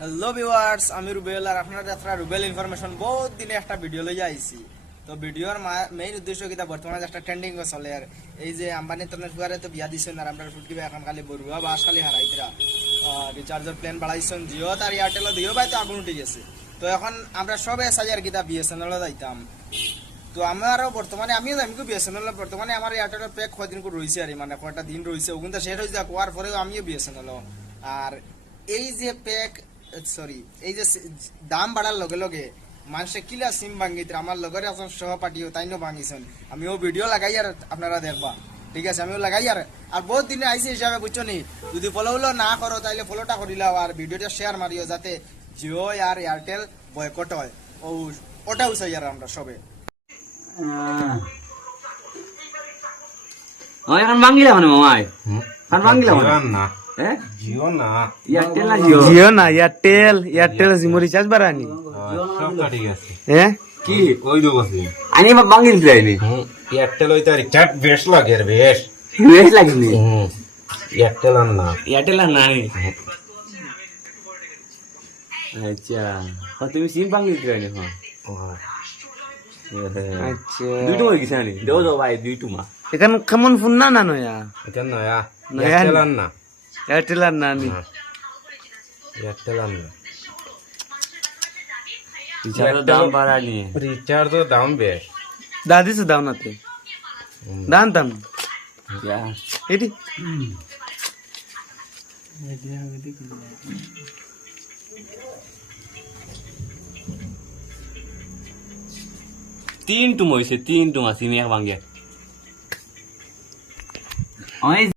Hello viewers আমি রুবেল আর আপনারা যাত্রা রুবেল ইনফরমেশন বহুত দিনে একটা ভিডিও লই আইছি। তো ভিডিওর মেইন উদ্দেশ্য কিটা বর্তমানে একটা ট্রেন্ডিং চলে আর এই যে আম্বানি তনের ফুয়ারে তো বিয়া দিছেন আর আমরা ফুটকি এখন খালি বড়ুয়া বাস খালি হারাইতরা রিচার্জের প্ল্যান বাড়াইছেন জিও আর এয়ারটেল দিও ভাই তো আগুন উঠে গেছে। তো এখন আমরা সবে সাজার কিতা বিএসএনএল যাইতাম। তো আমারও বর্তমানে আমিও জানি বিএসএনএল বর্তমানে আমার এয়ারটেলের প্যাক কয়দিন করে রয়েছে আর মানে কয়টা দিন রয়েছে ওগুলো তো শেষ হয়েছে কোয়ার পরেও আমিও বিএসএনএল আর এই যে প্যাক সরি এই যে দাম বাড়ার লগে লগে মানুষে কিলা সিম ভাঙিত আমার লগের একজন সহপাঠীও তাইনও ভাঙিছেন আমিও ভিডিও লাগাই আর আপনারা দেখবা। ঠিক আছে আমিও লাগাই আর আর বহুত দিনে আইসি হিসাবে বুঝছ নি? যদি ফলো হলো না করো তাইলে ফলোটা করিলাও আর ভিডিওটা শেয়ার মারিও যাতে জিও আর এয়ারটেল বয়কট হয়। ও ওটাও চাই আর আমরা সবে। ও এখন ভাঙিলা মানে মামাই। এখন ভাঙিলা মানে। না। হ্যাঁ জিও না এয়ারটেল না জিও জিও না এয়ারটেল এয়ারটেল জিমো রিচার্জ বাড়ানি সব তো ঠিক আছে হ্যাঁ কি ওই লোক আছে আনি বা ভাঙিল যায়নি এয়ারটেল ওই তার রিচার্জ বেশ লাগে আর বেশ বেশ লাগিনি এয়ারটেল আর না এয়ারটেল আর নাই আচ্ছা তুমি সিম ভাঙিল যায়নি হ্যাঁ আচ্ছা দুইটো হয়ে গেছে দেও দাও ভাই দুইটো মা এখান কেমন ফোন না না নয়া এটা নয়া নয়া না। আর না এয়ারটেল আর নানি। এয়ারটেল আর না দাম বাড়ানি রিচার্জের দাম বেশ। দাদি সে দাও নাতে দান দাম এটি। তিন টুম হয়েছে তিন টুমা সিম এক ভাঙে